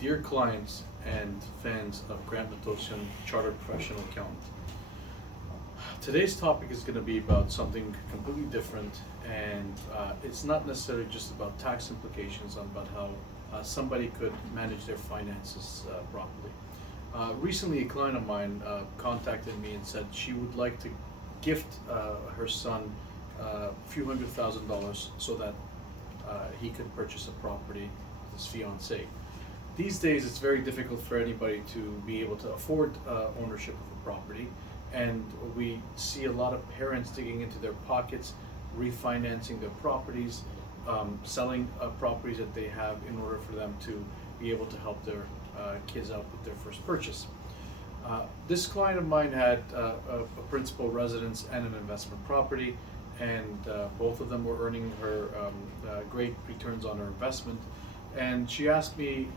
Dear clients and fans of Grant Matosian, Chartered Professional Accountant. Today's topic is going to be about something completely different, and it's not necessarily just about tax implications, about how somebody could manage their finances properly. Recently, a client of mine contacted me and said she would like to gift her son a few $100,000 so that he could purchase a property with his fiancée. These days, it's very difficult for anybody to be able to afford ownership of a property, and we see a lot of parents digging into their pockets, refinancing their properties, selling properties that they have in order for them to be able to help their kids out with their first purchase. This client of mine had a principal residence and an investment property, and both of them were earning her great returns on her investment. And she asked me,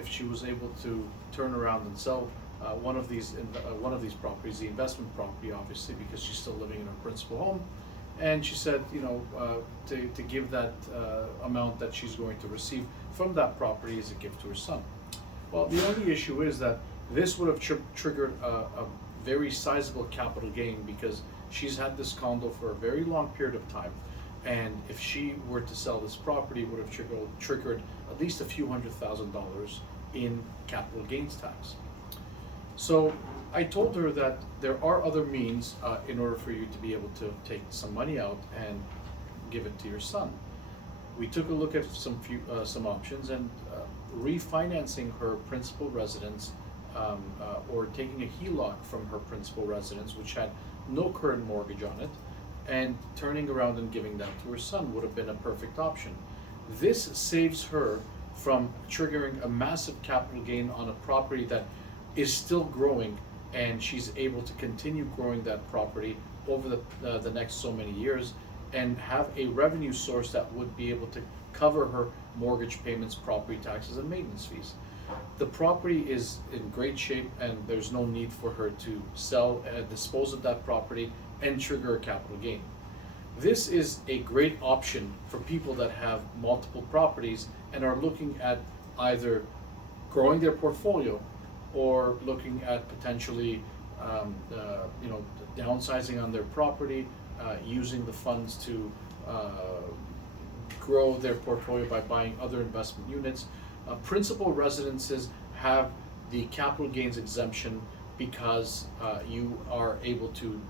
if she was able to turn around and sell one of these properties, the investment property, obviously, because she's still living in her principal home. And she said, to give that amount that she's going to receive from that property as a gift to her son. Well, the only issue is that this would have triggered a very sizable capital gain, because she's had this condo for a very long period of time. And if she were to sell this property, it would have triggered at least a few $100,000 in capital gains tax. So I told her that there are other means in order for you to be able to take some money out and give it to your son. We took a look at some options, and refinancing her principal residence or taking a HELOC from her principal residence, which had no current mortgage on it, and turning around and giving that to her son would have been a perfect option. This saves her from triggering a massive capital gain on a property that is still growing, and she's able to continue growing that property over the next so many years and have a revenue source that would be able to cover her mortgage payments, property taxes, and maintenance fees. The property is in great shape, and there's no need for her to sell, dispose of that property, and trigger a capital gain. This is a great option for people that have multiple properties and are looking at either growing their portfolio or looking at potentially downsizing on their property, using the funds to grow their portfolio by buying other investment units. Principal residences have the capital gains exemption because you are able to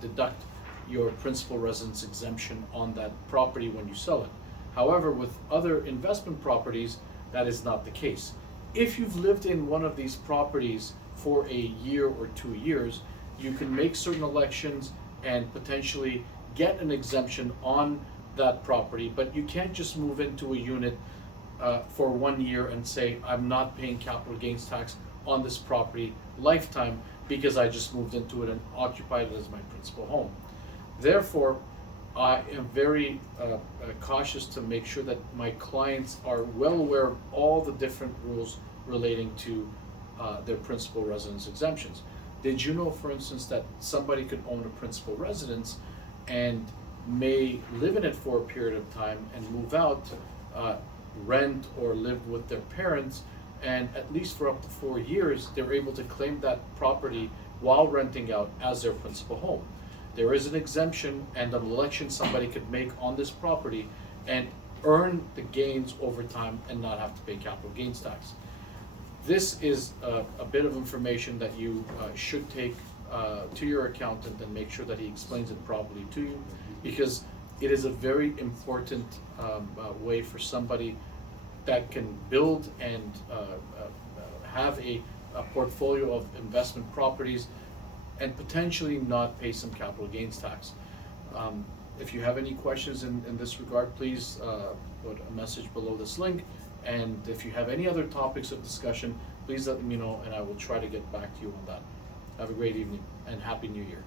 deduct your principal residence exemption on that property when you sell it. However, with other investment properties, that is not the case. If you've lived in one of these properties for a year or 2 years, you can make certain elections and potentially get an exemption on that property, but you can't just move into a unit for 1 year and say, I'm not paying capital gains tax on this property lifetime because I just moved into it and occupied it as my principal home. Therefore, I am very cautious to make sure that my clients are well aware of all the different rules relating to their principal residence exemptions. Did you know, for instance, that somebody could own a principal residence and may live in it for a period of time and move out, rent or live with their parents, and at least for up to 4 years, they're able to claim that property while renting out as their principal home. There is an exemption and an election somebody could make on this property and earn the gains over time and not have to pay capital gains tax. This is a bit of information that you should take to your accountant and make sure that he explains it properly to you, because it is a very important way for somebody that can build and have a portfolio of investment properties and potentially not pay some capital gains tax. If you have any questions in this regard, please put a message below this link. And if you have any other topics of discussion, please let me know, and I will try to get back to you on that. Have a great evening and Happy New Year.